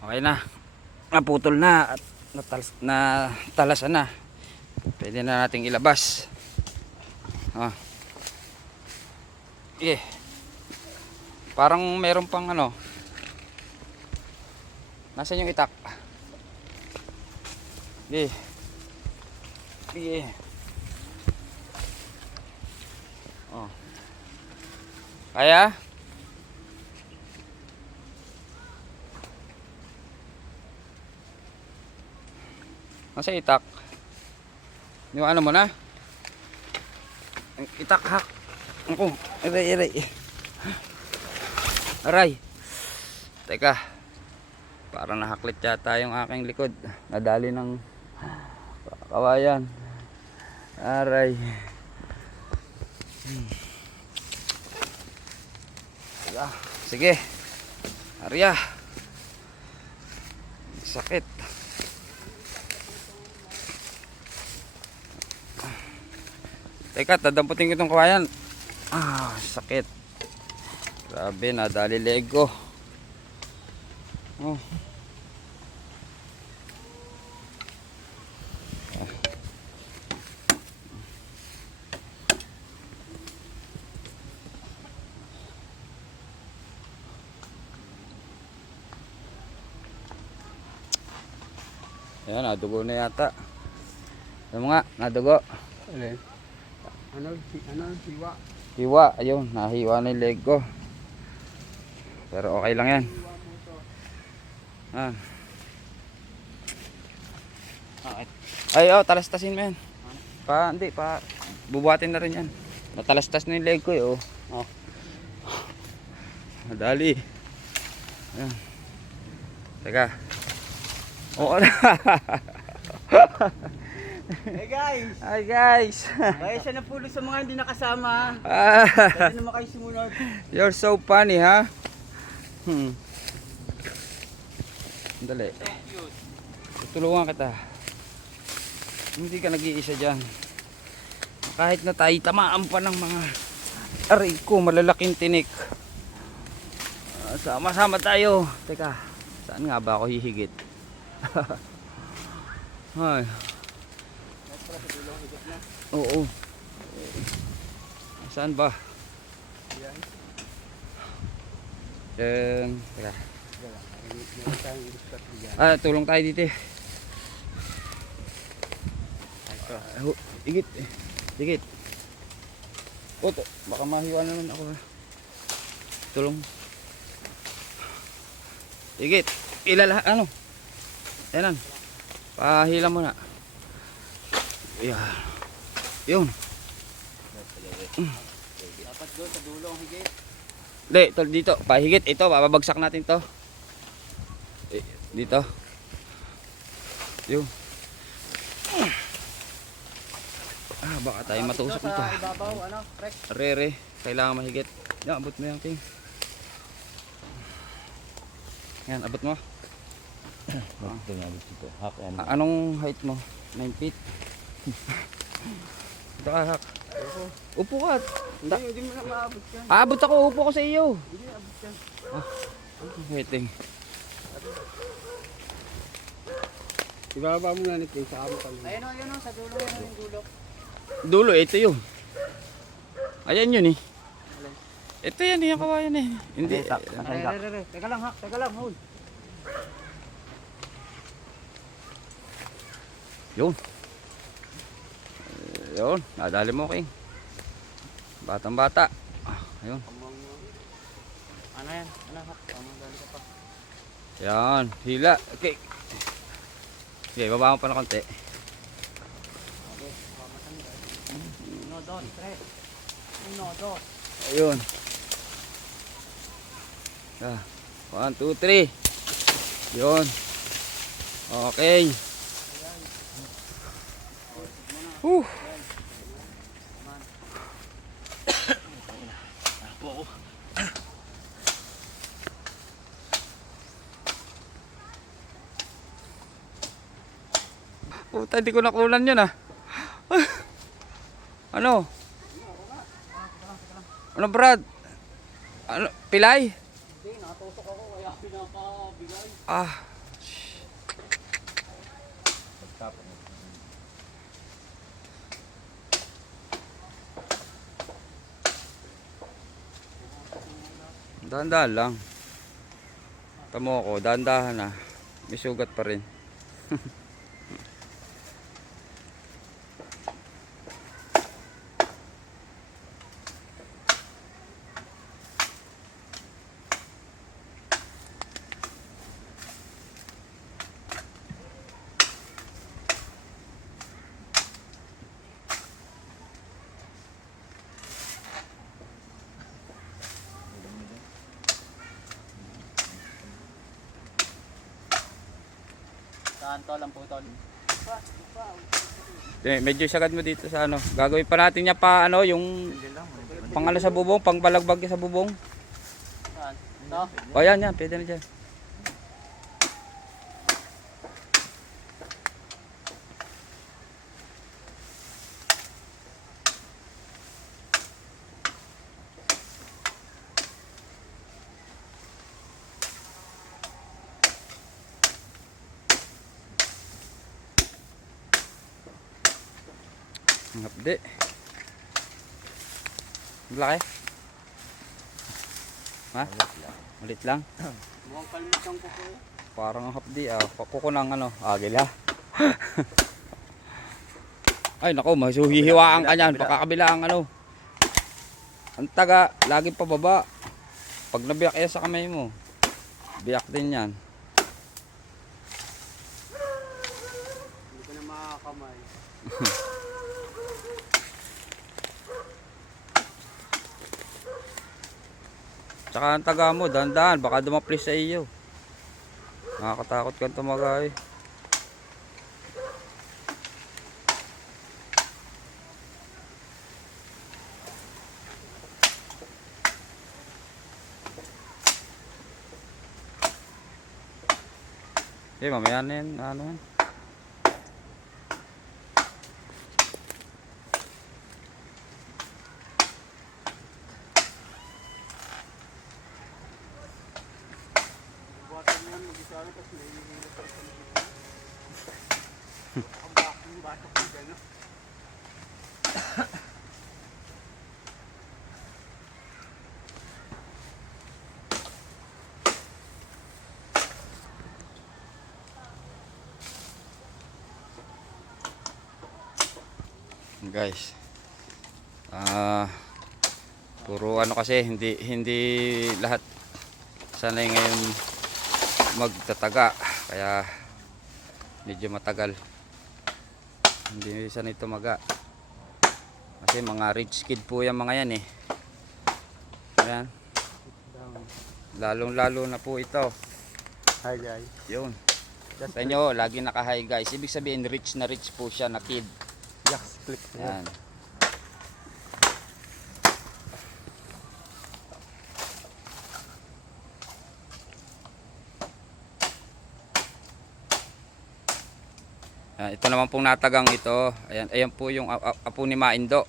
Okay na. Naputol na at natalasan na. Pwede na nating ilabas. Yeah. Parang meron pang ano. Nasaan yung itak? Yeah. Yeah. Oh. Kaya? Nasa itak? Yung ano mo na? Itak hak. Ako. Aray. Aray. Teka. Parang nahaklit yata yung aking likod. Nadali ng kawayan. Aray. Sige. Arya. Sakit. Teka, tadamputin ko itong kawayan. Sakit. Grabe, nadali lego. Oh. Ayan, nadugo na yata. Alam mo nga, nadugo. Ano, hiwa. Hiwa, ayun, nahiwa na yung leg ko. Pero okay lang yan. Ay, talastasin mo yan. Hindi, bubuhatin na rin yan. Natalastas na yung leg ko, Madali. Ayan. Teka. Oo na. Hey guys! Hi guys! Kaya siya napulo sa mga hindi nakasama. Ah, Pwede naman kayo sumunod. you're so funny, ha? Dali. Tutulungan kita. Hindi ka nag-iisa dyan. Kahit na tayo tamaan pa ng mga aray ko, malalaking tinik. Sama-sama tayo. Teka, saan nga ba ako hihigit? Ay. Oo. Saan ba? Teka. Tulong tayo dito. Igit. Igit. Baka mahiwa na lang ako. Tulong. Igit. Ano? Ayan. Pahila mo na. Ayan. Yun. Dapat doon sa dulo ang higit. Hindi, dito. Pahigit. Ito, babagsak natin to. Dito. Yun. Baka tayo matusok nito. Sa ibabaw, press. Rere. Kailangan mahigit. Yan, abot mo yan, King. Yan, abot mo. Anong height mo? 9 feet? Ito ka, hak. Upo ka. Hindi mo na maabot yan. Abot ako, upo ko sa iyo. Hindi abot yan. Waiting. Ibaba mo na nito sa amo kami. Ayun o, sa dulo yan yung dulo. Dulo, ito yun. Ayan yun eh. Ito yan, yung kawayan eh. Hindi. Teka lang, hak. Teka lang, hold. Yun. Yun, nadali mo, King. Batang bata. Ayun. Ano yan? Ano, hak? Madali ka pa. Yan, hila. Okay. Okay, baba mo pa na konti. No, dos, tres. Uno, dos. Ayun. 1, 2, 3. Yun. Okay. Puta, hindi ko nakulan yun Ano? Ano, Brad? Ano, pilay? Hindi, natusok ako kaya pinapabigay. Dahan-dahan lang. Tamo ko, dahan-dahan na. May sugat pa rin. Saan tol ang putol? Medyo sagad mo dito sa ano. Gagawin pa natin niya pa ano, yung pang ano sa bubong, pang balagbag sa bubong. Saan? Ito? O yan, yan, pwede na dyan. Ang hapdi. Malaki. Ha? Ulit lang. Mukhang kalmit ang kuko. Parang ang hapdi ah. Kuko ng ano, agila. Ay nako, masuhihiwaan ka niyan. Pakakabila ang ano. Ang taga, laging pababa. Pag nabiyak yan sa kamay mo, biyak din yan. Hindi ko na makakamay. Tsaka ang taga mo, dahan-dahan, baka dumaplis sa iyo. Nakakatakot kang tumagay. Mamaya na yan, ano yan. Buwatan mo yan, mag-isa ka, tapos nahihihilap ka sa mga. Ang batok ko dyan, no? Guys, puro ano kasi hindi lahat sanay ngayon magtataga, kaya medyo matagal, hindi sanay tumaga kasi mga rich kid po yung mga yan eh. Ayan, lalong lalo na po ito. Hi guys. Yun, sa inyo lagi naka high guys, ibig sabihin rich na rich po siya na kid. Jax clip. Ayan. Ito naman pong natagang ito. Ayan, ayan po yung apo ni Maindo.